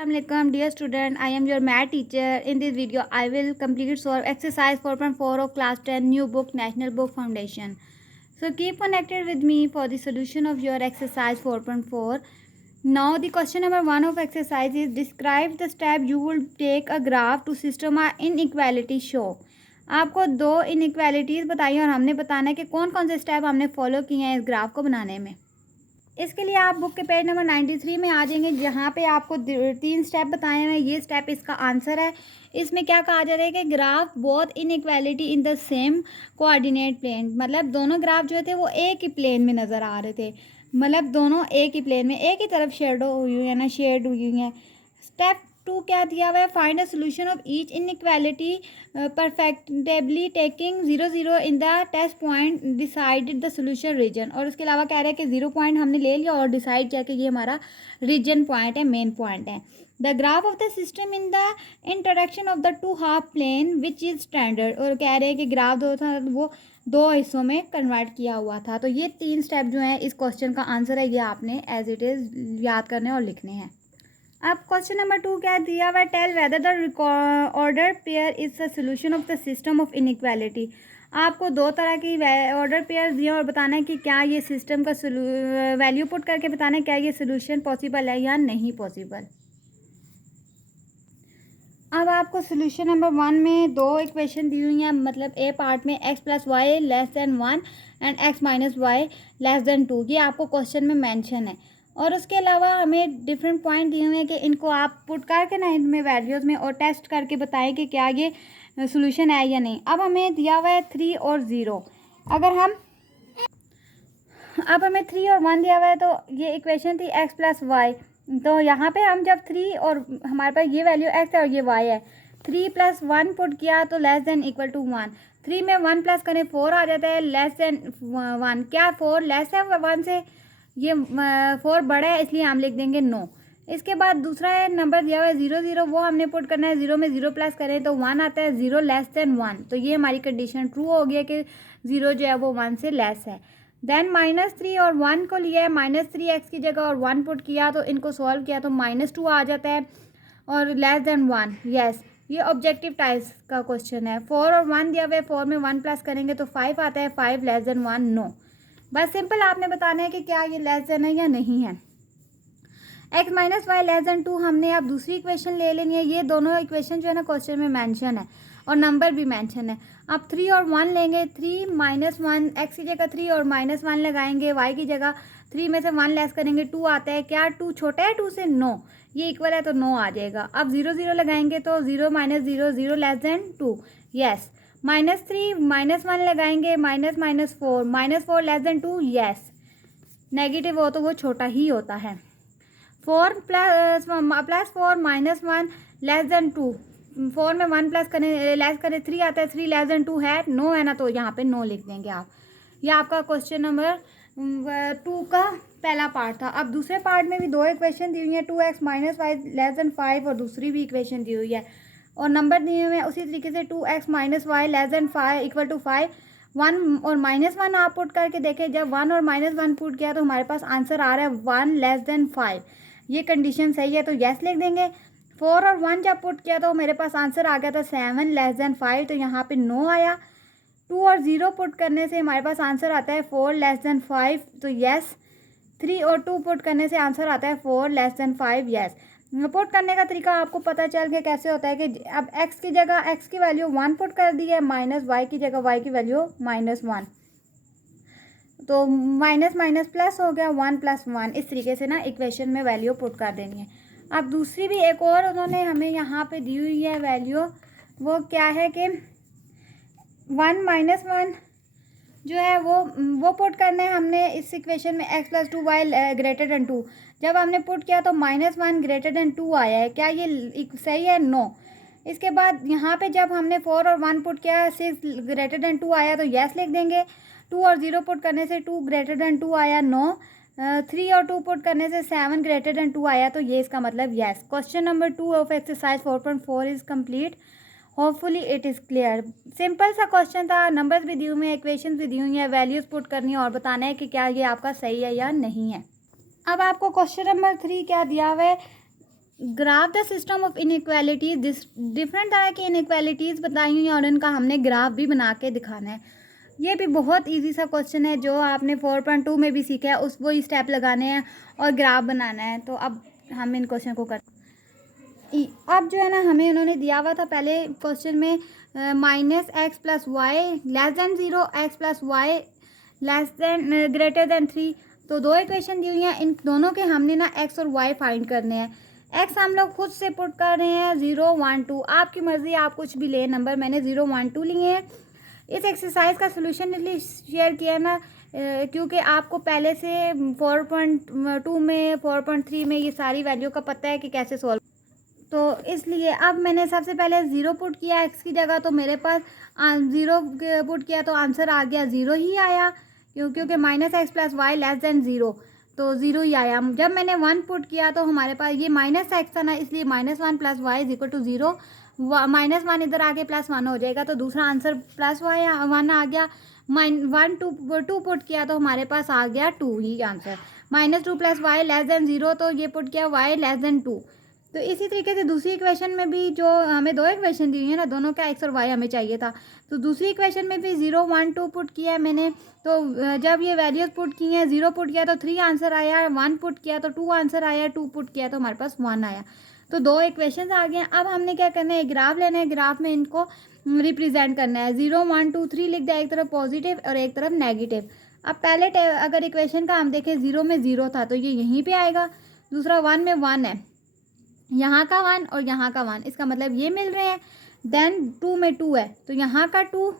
Assalamualaikum dear student, I am your math teacher. In this video I will complete solve exercise 4.4 of class 10 new book National Book Foundation. So keep connected with me for the solution of your exercise 4.4. Now the question number 1 of exercise is describe the step you will take a graph to system a inequality show. आपको दो inequalities बताइए और हमने बताना है कि कौन कौन से स्टेप हमने फॉलो किए हैं इस ग्राफ को बनाने में. इसके लिए आप बुक के पेज नंबर 93 में आ जाएंगे, जहाँ पे आपको 3 स्टेप बताए हैं. ये स्टेप इसका आंसर है. इसमें क्या कहा जा रहा है कि graph both inequality in the same coordinate plane, मतलब दोनों ग्राफ जो थे वो एक ही प्लेन में नज़र आ रहे थे, मतलब दोनों एक ही प्लेन में एक ही तरफ शेडो हुई हुई है ना, शेड हुई हुई है. स्टेप 2 क्या दिया हुआ है, find the solution of each inequality perfectably taking 0 in the test point decided the solution region. और उसके अलावा कह रहा है कि 0 पॉइंट हमने ले लिया और डिसाइड किया कि ये हमारा रीजन पॉइंट है, मेन पॉइंट है. The graph of the system in the interaction of the two half plane which is standard. और कह रहे हैं कि ग्राफ दो था वो दो हिस्सों में कन्वर्ट किया हुआ था. तो ये 3 स्टेप जो हैं इस क्वेश्चन का आंसर है, ये आपने एज इट इज़ याद करने और लिखने हैं. अब क्वेश्चन नंबर 2 क्या दिया हुआ है, tell whether the order pair is the solution of the system of inequality. आपको दो तरह की ऑर्डर पेयर दिया और बताना है कि क्या ये सिस्टम का वैल्यू पुट करके बताना है क्या ये सोल्यूशन पॉसिबल है या नहीं पॉसिबल. अब आपको सोल्यूशन नंबर 1 में दो इक्वेशन दी हुई हैं, मतलब ए पार्ट में x plus y less than 1 and x minus y less than 2, ये आपको क्वेश्चन में मेंशन है. और उसके अलावा हमें डिफरेंट पॉइंट दिए हुए हैं कि इनको आप पुट करके ना इनमें वैल्यूज़ में और टेस्ट करके बताएं कि क्या ये सोल्यूशन है या नहीं. अब हमें दिया हुआ है 3 और 0. अब हमें 3 और 1 दिया हुआ है, तो ये इक्वेशन थी x प्लस वाई. तो यहाँ पे हम जब 3 और हमारे पास ये वैल्यू x है और ये y है, 3 प्लस 1 पुट किया तो लेस देन इक्वल टू 1. 3 में 1 प्लस करें 4 आ जाता है, लेस देन 1. क्या 4 लेस है 1 से, ये 4 बड़ा है इसलिए हम लिख देंगे नो. इसके बाद दूसरा है नंबर दिया हुआ है 0 वो हमने पुट करना है. 0 में 0 प्लस करें तो 1 आता है, 0 लेस देन 1. तो ये हमारी कंडीशन ट्रू हो गया कि 0 जो है वो 1 से लेस है. देन -3 और 1 को लिया है, -3x की जगह और 1 पुट किया तो इनको सॉल्व किया तो -2 आ जाता है और लेस देन 1. यस, ये ऑब्जेक्टिव टाइप्स का क्वेश्चन है. 4 और 1 दिया हुआ है, 4 में 1 प्लस करेंगे तो 5 आता है, 5 लेस देन 1 नो. बस सिंपल आपने बताना है कि क्या ये लेस देन है या नहीं है. x minus y less than 2 हमने अब दूसरी इक्वेशन ले लेनी है. ये दोनों इक्वेशन जो है ना क्वेश्चन में मेंशन है और नंबर भी मेंशन है. अब 3 और 1 लेंगे, 3 माइनस 1 एक्स की जगह 3 और -1 लगाएंगे, y की जगह 3 में से 1 लेस करेंगे 2 आता है. क्या 2 छोटा है 2 से, नो. ये इक्वल है तो नो आ जाएगा. अब 0 लगाएंगे तो 0 माइनस 0 0 लेस देन 2. यस. -3 -1 लगाएंगे, -4 लेस देन 2. यस, नेगेटिव हो तो वो छोटा ही होता है. 4 प्लस 4 -1 लेस देन 2. 4 में 1 प्लस करें लेस करें 3 आता है, 3 लेस देन 2 है, नो है ना, तो यहाँ पे नो लिख देंगे आप. यह आपका क्वेश्चन नंबर 2 का पहला पार्ट था. अब दूसरे पार्ट में भी दो इक्वेशन दी हुई है, 2x minus y less than 5 और दूसरी भी इक्वेशन दी हुई है और नंबर दिए हुए हैं उसी तरीके से. 2x minus y less than 5 equal to 5. 1 और -1 आप पुट करके देखें, जब 1 और -1 पुट किया तो हमारे पास आंसर आ रहा है 1 लेस देन 5. ये कंडीशन सही है तो यस लिख देंगे. 4 और 1 जब पुट किया तो मेरे पास आंसर आ गया था 7 लेस देन 5, तो यहाँ पे नो आया. 2 और 0 पुट करने से हमारे पास आंसर आता है 4 लेस देन 5, तो यस. 3 और 2 पुट करने से आंसर आता है 4 लेस देन 5. यस. पुट करने का तरीका आपको पता चल गया कैसे होता है कि अब x की जगह x की वैल्यू 1 पुट कर दी है, माइनस y की जगह y की वैल्यू -1, तो माइनस माइनस प्लस हो गया 1 + 1. इस तरीके से ना इक्वेशन में वैल्यू पुट कर देनी है. अब दूसरी भी एक और उन्होंने हमें यहाँ पे दी हुई है वैल्यू, वो क्या है कि 1 - 1 जो है वो पुट करना है हमने इस इक्वेशन में. x + 2y ग्रेटर देन 2 जब हमने पुट किया तो -1 ग्रेटर देन 2 आया है. क्या ये सही है, नो. इसके बाद यहाँ पे जब हमने 4 और 1 पुट किया 6 ग्रेटर देन 2 आया तो यस लिख देंगे. 2 और 0 पुट करने से 2 ग्रेटर देन 2 आया, नो. 3 और 2 पुट करने से 7 ग्रेटर देन 2 आया, तो ये इसका मतलब yes. Question number 2 of exercise 4.4 is complete. Hopefully it is clear. Simple सा क्वेश्चन था, नंबर्स भी दी हुई हैं, इक्वेशन भी दी हुई हैं, वैल्यूज़ पुट करनी है और बताना है कि क्या ये आपका सही है या नहीं है. अब आपको क्वेश्चन नंबर 3 क्या दिया हुआ है, graph the system of inequalities, different तरह की इनइक्वालिटीज़ बताई हुई हैं और इनका हमने ग्राफ भी बना के दिखाना है। ये भी बहुत इजी सा क्वेश्चन है जो आपने 4.2 में भी सीखा है, उस वही स्टेप लगाने हैं और ग्राफ बनाना है। तो अब हम इन क्वेश्चन को कर अब जो है ना, हमें उन्होंने दिया हुआ था पहले क्वेश्चन में -x+y less than 0, x+y less than greater than 3। तो दो इक्वेशन दी हुई हैं, इन दोनों के हमने ना x और y फाइंड करने हैं। x हम लोग खुद से पुट कर रहे हैं 0, 1, 2, आपकी मर्ज़ी, आप कुछ भी ले नंबर। मैंने 0, 1, 2 लिए हैं। इस एक्सरसाइज का सोल्यूशन इसलिए शेयर किया ना क्योंकि आपको पहले से 4.2 में 4.3 में ये सारी वैल्यू का पता है कि कैसे सॉल्व। तो इसलिए अब मैंने सबसे पहले 0 पुट किया x की जगह, तो मेरे पास 0 पुट किया तो आंसर आ गया 0 ही आया, क्योंकि -x+y लेस देन 0, तो 0 ही आया। जब मैंने 1 पुट किया तो हमारे पास ये -x था ना, इसलिए -1 + y = 0। -1 इधर आके +1 हो जाएगा, तो दूसरा आंसर +1 आ गया। 2 पुट किया तो हमारे पास आ गया 2 ही आंसर। -2 + y लेस देन 0, तो ये पुट किया y लेस देन 2। तो इसी तरीके से दूसरी इक्वेशन में भी जो हमें दो इक्वेशन दी है ना, दोनों का x और y हमें चाहिए था, तो दूसरी इक्वेशन में भी 0, 1, 2 पुट किया है मैंने। तो जब ये वैल्यूज पुट की हैं, 0 पुट किया तो 3 आंसर आया, 1 पुट किया तो 2 आंसर आया, 2 पुट किया तो हमारे पास 1 आया। तो दो इक्वेशंस आ गए हैं। अब हमने क्या करना है, ग्राफ लेना है, ग्राफ में इनको रिप्रेजेंट करना है। 0, 1, 2, 3 लिख दिया, एक तरफ पॉजिटिव और एक तरफ नेगेटिव। अब पहले अगर इक्वेशन का हम देखें, 0 में 0 था तो ये यहीं पे आएगा। दूसरा 1 में 1 है, यहाँ का 1 और यहाँ का 1, इसका मतलब ये मिल रहे हैं। देन 2 में 2 है तो यहाँ का 2,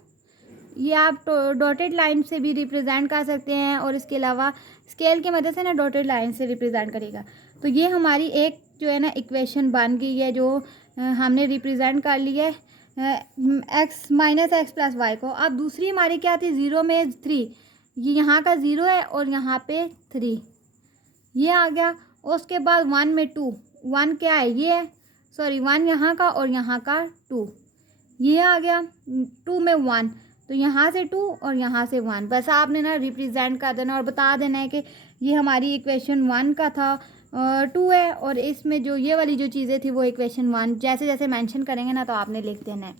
ये आप डॉटेड लाइन से भी रिप्रेजेंट कर सकते हैं, और इसके अलावा स्केल की मदद से ना डॉटेड लाइन से रिप्रेजेंट करेगा। तो ये हमारी एक जो है ना इक्वेशन बन गई है, जो हमने रिप्रेजेंट कर ली है -x+y को। अब दूसरी हमारी क्या थी, 0 में 3, ये यहाँ का 0 है और यहाँ पे 3, ये आ गया। उसके बाद 1 में 2, 1 क्या है, ये है, सॉरी 1 यहाँ का और यहाँ का 2, ये आ गया। 2 में 1, तो यहाँ से 2 और यहाँ से 1, बस आपने ना रिप्रेजेंट कर देना और बता देना है कि ये हमारी इक्वेशन 1 का था, 2 है, और इसमें जो ये वाली जो चीज़ें थी वो इक्वेशन 1। जैसे जैसे मेंशन करेंगे ना तो आपने लिख देना है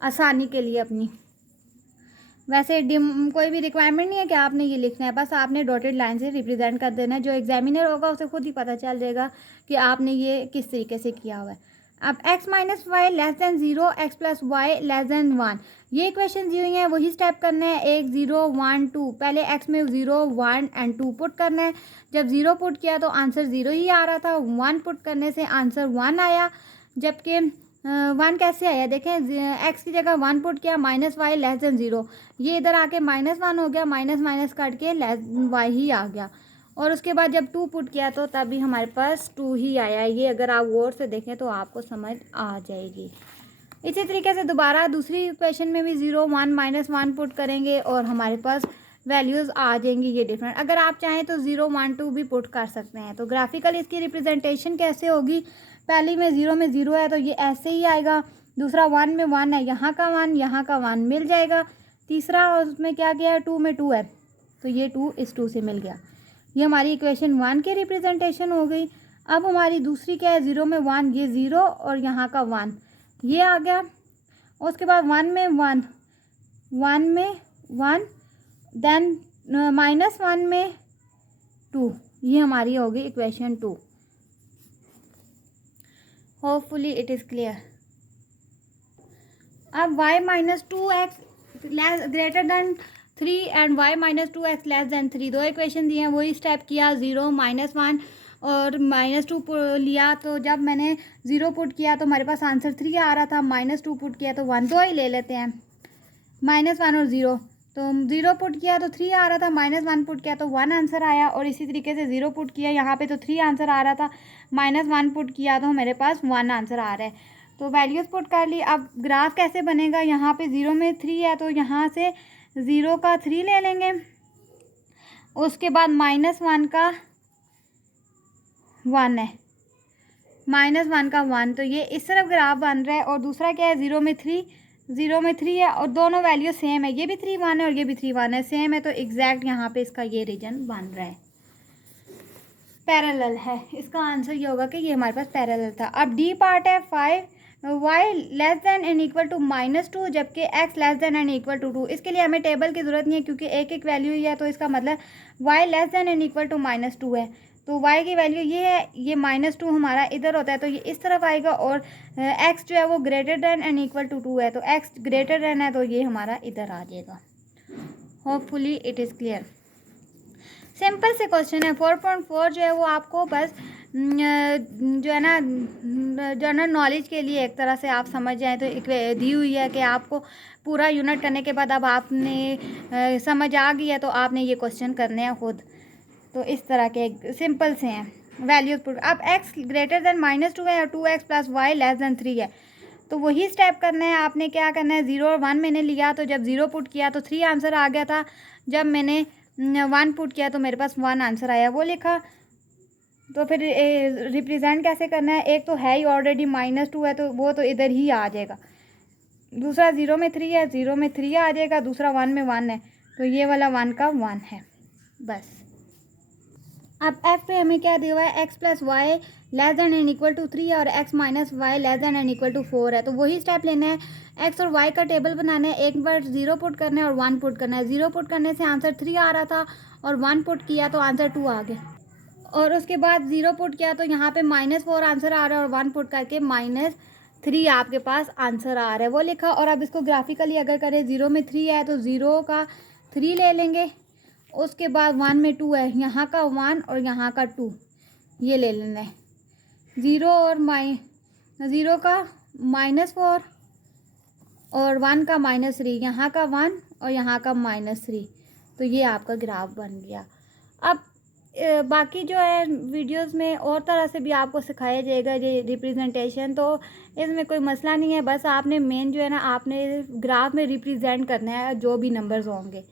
आसानी के लिए अपनी। वैसे कोई भी रिक्वायरमेंट नहीं है कि आपने ये लिखना है, बस आपने डॉटेड लाइन से रिप्रेजेंट कर देना है। जो एग्जामिनर होगा उसे खुद ही पता चल जाएगा कि आपने ये किस तरीके से किया हुआ है। अब x - y less then 0, x+y less than 1, ये इक्वेशन दी हुई हैं, वही स्टेप करना है। 1, 0, 1, 2, पहले x में 0, 1 एंड 2 पुट करना है। जब 0 पुट किया तो आंसर 0 ही आ रहा था, 1 पुट करने से आंसर 1 आया। जबकि 1 कैसे आया, देखें, x की जगह 1 पुट किया, -y लेस देन 0, ये इधर आके -1 हो गया, माइनस माइनस काट के y ही आ गया। और उसके बाद जब 2 पुट किया तो तभी हमारे पास 2 ही आया। ये अगर आप गौर से देखें तो आपको समझ आ जाएगी। इसी तरीके से दोबारा दूसरी इक्वेशन में भी 0, 1, -1 पुट करेंगे और हमारे पास वैल्यूज़ आ जाएंगी ये डिफरेंट। अगर आप चाहें तो 0, 1, 2 भी पुट कर सकते हैं। तो ग्राफिकल इसकी रिप्रेजेंटेशन कैसे होगी, पहली में 0 में 0 है तो ये ऐसे ही आएगा। दूसरा 1 में 1 है, यहाँ का 1 यहाँ का 1 मिल जाएगा। तीसरा उसमें क्या किया है, 2 में 2 है तो ये 2 इस 2 से मिल गया। ये हमारी इक्वेशन 1 की रिप्रेजेंटेशन हो गई। अब हमारी दूसरी क्या है, 0 में 1, ये 0 और यहाँ का 1 ये आ गया। उसके बाद 1 में 1, 1 में 1, देन -1 में 2, ये हमारी होगी equation 2। Hopefully it is clear. अब y - 2x greater than 3 and y - 2x less than 3, दो इक्वेशन दिए हैं, वही स्टेप किया। 0, -1 और -2 लिया, तो जब मैंने 0 पुट किया तो हमारे पास आंसर 3 आ रहा था, -2 पुट किया तो 1, दो ही ले लेते हैं, -1 और 0। तो 0 पुट किया तो 3 आ रहा था, -1 पुट किया तो 1 आंसर आया। और इसी तरीके से 0 पुट किया यहाँ पे तो 3 आंसर आ रहा था, -1 पुट किया तो मेरे पास 1 आंसर आ रहा है। तो वैल्यूज़ पुट कर ली। अब ग्राफ कैसे बनेगा, यहाँ पे 0 में 3 है तो यहाँ से 0 का 3 ले लेंगे, उसके बाद -1 का 1 है, -1 का 1, तो ये इस तरफ ग्राफ बन रहा है। और दूसरा क्या है, 0 में 3, 0 में 3 है और दोनों वैल्यू सेम है, ये भी 3, 1 है और ये भी 3, 1 है, सेम है, तो एग्जैक्ट यहाँ पे इसका ये रीजन बन रहा है। पैरेलल है। इसका आंसर ये होगा कि ये हमारे पास पैरेलल था। अब डी पार्ट है 5 y less than and equal to -2 जबकि x less than and equal to 2। इसके लिए हमें टेबल की ज़रूरत नहीं है क्योंकि एक एक वैल्यू ही है, तो इसका मतलब y less than and equal to -2 है। तो y की वैल्यू ये है, ये -2 हमारा इधर होता है तो ये इस तरफ आएगा, और x जो है वो greater than and equal to 2 है, तो x ग्रेटर देन है तो ये हमारा इधर आ जाएगा। Hopefully it is clear. Simple से क्वेश्चन है। 4.4 जो है वो आपको बस जो है ना जनरल नॉलेज के लिए एक तरह से आप समझ जाएं तो एक दी हुई है कि आपको पूरा यूनिट करने के बाद अब आपने समझ आ गई है तो आपने ये क्वेश्चन करने हैं खुद। तो इस तरह के सिंपल से हैं वैल्यूज पुट। अब x ग्रेटर देन -2 है और 2x plus y less then 3 है, तो वही स्टेप करना है। आपने क्या करना है, 0 और 1 मैंने लिया तो जब 0 पुट किया तो 3 आंसर आ गया था, जब मैंने 1 पुट किया तो मेरे पास 1 आंसर आया, वो लिखा। तो फिर रिप्रेजेंट कैसे करना है, एक तो है ही ऑलरेडी -2 है तो वो तो इधर ही आ जाएगा, दूसरा 0 में 3 है, 0 में 3 आ जाएगा, दूसरा 1 में 1 है तो ये वाला 1 का 1 है बस। अब f पे हमें क्या दिया हुआ है, x plus y less than and equal to 3 और x minus y less than and equal to 4 है, तो वही स्टेप लेना है। x और y का टेबल बनाना है, एक बार 0 पुट करना है और 1 पुट करना है। 0 पुट करने से आंसर 3 आ रहा था और 1 पुट किया तो आंसर 2 आ गया, और उसके बाद 0 पुट किया तो यहाँ पे -4 आंसर आ रहा है और 1 पुट करके -3 आपके पास आंसर आ रहा है, वो लिखा। और अब इसको ग्राफिकली अगर करें, 0 में 3 है तो 0 का 3 ले लेंगे, उसके बाद 1 में 2 है, यहाँ का 1 और यहाँ का 2 ये ले लेना है। 0 और 0 का -4 और 1 का -3, यहाँ का 1 और यहाँ का -3, तो ये आपका ग्राफ बन गया। अब बाकी जो है वीडियोस में और तरह से भी आपको सिखाया जाएगा ये रिप्रेजेंटेशन, तो इसमें कोई मसला नहीं है। बस आपने मेन जो है ना, आपने ग्राफ में रिप्रेजेंट करना है जो भी नंबर्स होंगे।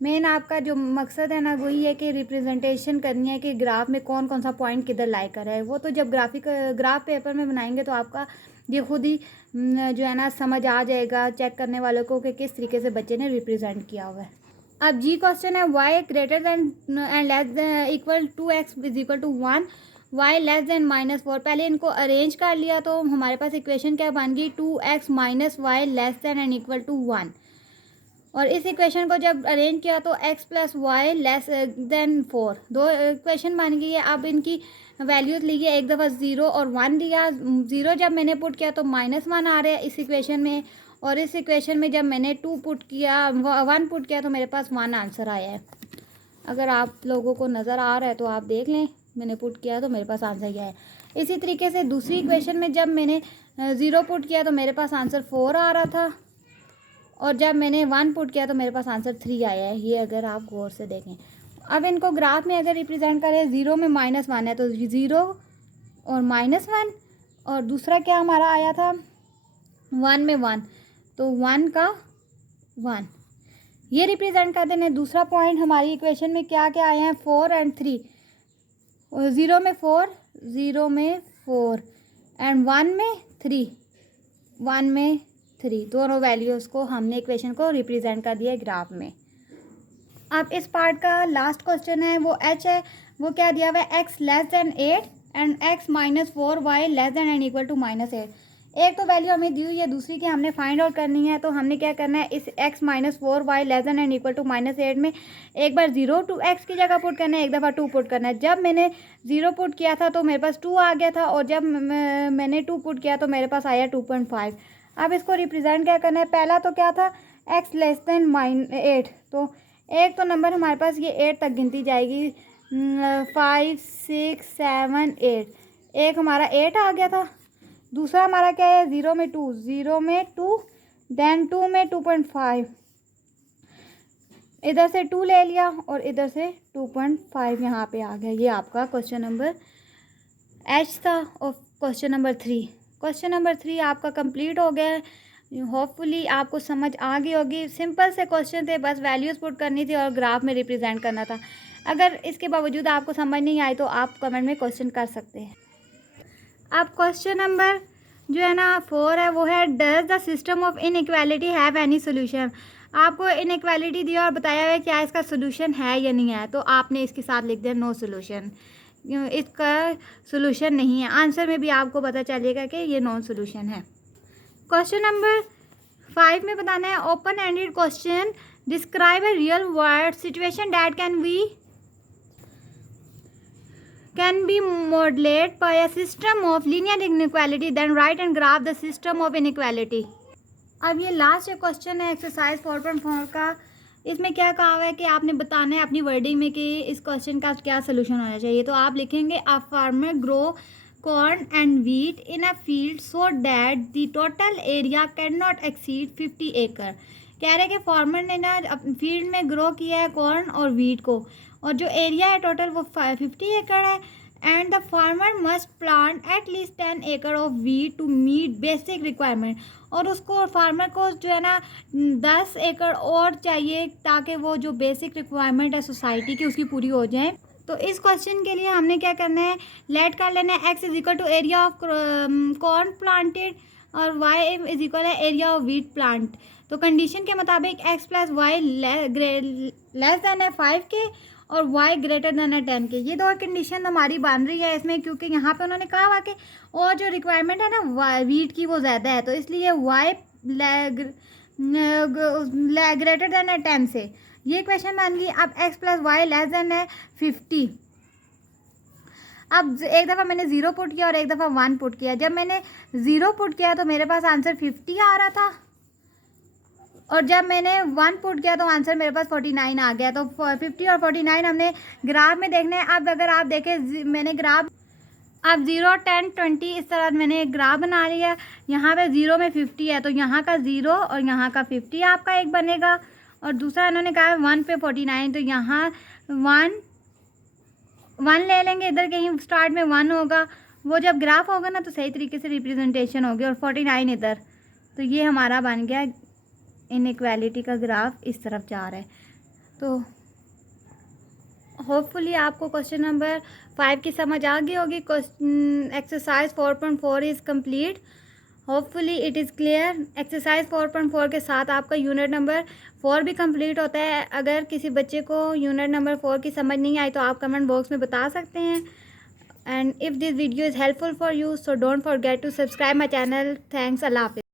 मेन आपका जो मकसद है ना वही है कि रिप्रेजेंटेशन करनी है कि ग्राफ में कौन कौन सा पॉइंट किधर लाई कर है। वो तो जब ग्राफ पेपर में बनाएंगे तो आपका ये खुद ही जो है ना समझ आ जाएगा चेक करने वालों को कि किस तरीके से बच्चे ने रिप्रेजेंट किया हुआ है। अब जी क्वेश्चन है, y greater than and less equal to x is equal to 1, y less than -4। पहले इनको अरेंज कर लिया तो हमारे पास इक्वेशन क्या बन गई, 2x minus y less than and equal to 1। और इस इक्वेशन को जब अरेंज किया तो x plus y less than 4, दो इक्वेशन बन गई है। अब इनकी वैल्यूज लिए, एक दफ़ा 0 और 1 दिया, 0 जब मैंने पुट किया तो -1 आ रहा है इस इक्वेशन में, और इस इक्वेशन में जब मैंने 2 पुट किया 1 पुट किया तो मेरे पास 1 आंसर आया है। अगर आप लोगों को नज़र आ रहा है तो आप देख लें, मैंने पुट किया तो मेरे पास आंसर यह है। इसी तरीके से दूसरी इक्वेशन में जब मैंने 0 पुट किया तो मेरे पास आंसर 4 आ रहा था, और जब मैंने 1 पुट किया तो मेरे पास आंसर 3 आया है। ये अगर आप गौर से देखें। अब इनको ग्राफ में अगर रिप्रेजेंट करें, 0 में -1 है तो 0 और -1, और दूसरा क्या हमारा आया था 1 में 1, तो 1 का 1 ये रिप्रेजेंट कर देने। दूसरा पॉइंट हमारी इक्वेशन में क्या क्या आए हैं, 4 एंड 3, 0 में 4, 0 में 4 एंड 1 में 3, 1 में 3, दोनों वैल्यूज़ को हमने इक्वेशन को रिप्रेजेंट कर दिया ग्राफ में। अब इस पार्ट का लास्ट क्वेश्चन है, वो h है। वो क्या दिया हुआ है, x less than 8 and x minus 4 y less than and equal to -8। एक तो वैल्यू हमें दी हुई है, दूसरी की हमने फाइंड आउट करनी है। तो हमने क्या करना है, इस x minus 4 y less than and equal to -8 में एक बार 0 टू x की जगह पुट करना है, एक दफ़ा 2 पुट करना है। जब मैंने 0 पुट किया था तो मेरे पास 2 आ गया था, और जब मैंने 2 पुट किया तो मेरे पास आया 2.5। अब इसको रिप्रेजेंट क्या करना है, पहला तो क्या था x लेस देन -8, तो एक तो नंबर हमारे पास ये 8 तक गिनती जाएगी, 5 6 7 8, एक हमारा 8 आ गया था। दूसरा हमारा क्या है, 0 में 2, 0 में 2 देन 2 में 2.5, इधर से 2 ले लिया और इधर से 2.5 यहाँ पे आ गया। ये आपका क्वेश्चन नंबर एच था। और क्वेश्चन नंबर 3, क्वेश्चन नंबर 3 आपका कंप्लीट हो गया है। होपफुली आपको समझ आ गई होगी। सिंपल से क्वेश्चन थे, बस वैल्यूज़ पुट करनी थी और ग्राफ में रिप्रेजेंट करना था। अगर इसके बावजूद आपको समझ नहीं आई तो आप कमेंट में क्वेश्चन कर सकते हैं। अब क्वेश्चन नंबर जो है ना 4 है, वो है does the system of inequality have any solution. आपको इनइक्वालिटी दिया और बताया है क्या इसका सोल्यूशन है या नहीं है, तो आपने इसके साथ लिख दिया नो सोल्यूशन। इसका सोल्यूशन नहीं है। आंसर में भी आपको पता चलेगा कि ये नॉन सोल्यूशन है। क्वेश्चन नंबर 5 में बताना है open ended question, describe a real world situation that can be modeled by a system of linear inequality, then write and graph the system of inequality। अब ये लास्ट क्वेश्चन है exercise 4.4 का। इसमें क्या कहा हुआ है कि आपने बताना है अपनी वर्डिंग में कि इस क्वेश्चन का क्या सोल्यूशन होना चाहिए। तो आप लिखेंगे a farmer grow corn and wheat in a field so that the total area can not exceed 50 एकड़। कह रहे हैं कि फार्मर ने ना फील्ड में ग्रो किया है कॉर्न और व्हीट को, और जो एरिया है टोटल वो 50 एकड़ है। And the farmer must plant at least 10 एकड़ of wheat to meet basic requirement. और उसको फार्मर को जो है ना 10 एकड़ और चाहिए ताकि वो जो बेसिक रिक्वायरमेंट है सोसाइटी की उसकी पूरी हो जाए। तो इस क्वेश्चन के लिए हमने क्या करना है, लेट कर लेना है x is equal to area of corn planted और वाई इज इक्वल है एरिया ऑफ व्हीट प्लांट। तो कंडीशन के मुताबिक x plus y less than है 5 के और y ग्रेटर देन है 10 के। ये दो कंडीशन हमारी बन रही है इसमें, क्योंकि यहाँ पे उन्होंने कहा हुआ कि और जो रिक्वायरमेंट है ना वीट की वो ज़्यादा है, तो इसलिए y ग्रेटर देन है 10 से। ये क्वेश्चन बन गई। अब x plus y less than है 50। अब एक दफ़ा मैंने 0 पुट किया और एक दफ़ा 1 पुट किया। जब मैंने 0 पुट किया तो मेरे पास आंसर 50 आ रहा था, और जब मैंने 1 पुट किया तो आंसर मेरे पास 49 आ गया। तो 50 और 49 हमने ग्राफ में देखना है। अब अगर आप देखें मैंने ग्राफ अब 0, 10, 20 इस तरह मैंने एक ग्राफ बना लिया। यहाँ पे 0 में 50 है तो यहाँ का 0 और यहाँ का 50 आपका एक बनेगा, और दूसरा इन्होंने कहा है 1 पे 49 तो यहाँ 1 ले लेंगे। इधर कहीं स्टार्ट में 1 होगा, वो जब ग्राफ होगा ना तो सही तरीके से रिप्रेजेंटेशन होगी, और 49 इधर। तो ये हमारा बन गया इनइक्वालिटी का ग्राफ इस तरफ जा रहा है। तो होपफुली आपको क्वेश्चन नंबर 5 की समझ आ गई होगी। Exercise 4.4 is complete. Hopefully it is clear. Exercise 4.4 के साथ आपका यूनिट नंबर 4 भी कंप्लीट होता है। अगर किसी बच्चे को यूनिट नंबर 4 की समझ नहीं आई तो आप कमेंट बॉक्स में बता सकते हैं। And if this video is helpful for you so don't forget to subscribe my channel. Thanks, अल्लाह हाफिज़।